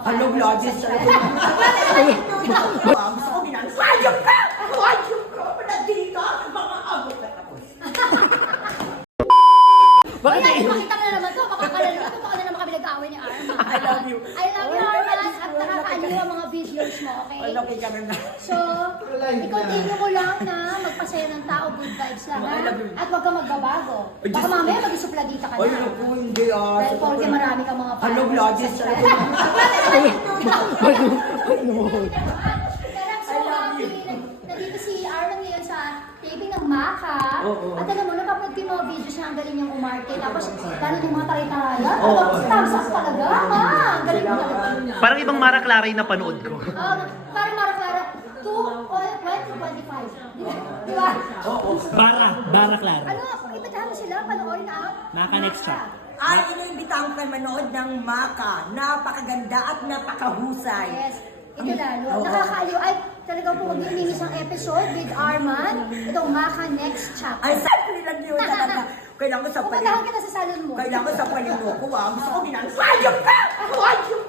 Hello, Gladys. Gusto ko ginagawa. Sayang ka! Sayang ka! Manandito! Mga abot na tapos. Bakit makita mo na naman to, makakalala ko, totoo na naman kami nag-aaway ni Arman. I love you. I love you, Arman, at nakakaaliw ang mga videos mo, okay? Wala ko kami na. So, i-continue ko lang na magpasaya ng tao, good vibes lang, ha? At huwag kang magbabago. Baka mamaya mag-isupladita ka na. Ay, naku, hindi ah. Dahil porque marami kang mga Hello, Gladys. Pero so happy, nandito si Arman ngayon sa taping ng Maka. At alam mo, napapanood ko yung mga videos na ang galing niyang umarte. Tapos, gano'n yung mga taray-taraya. Thumbs up talaga, ha? Ang galing mo talaga. Parang ibang Mara Clara yung napanood ko. Parang Mara Clara, 2025. Di ba? Bara Clara. Ano, ipitahan mo sila, panoorin na ang Maka next chat. Ay, iniimbitahan ko manood ng Maka. Napakaganda at napakahusay. Yes. Ito lalo. Nakakaaliw. Ay, talagang po maglilinis ang episode with Arman. Itong Maka Next Chapter. Ay, simple lang yun talaga. Kailangan ko sa Pupuntahan kita sa salon mo. Kailangan ko sa palino ko ah. Gusto ko ginagawa. Sayang ka! Sayang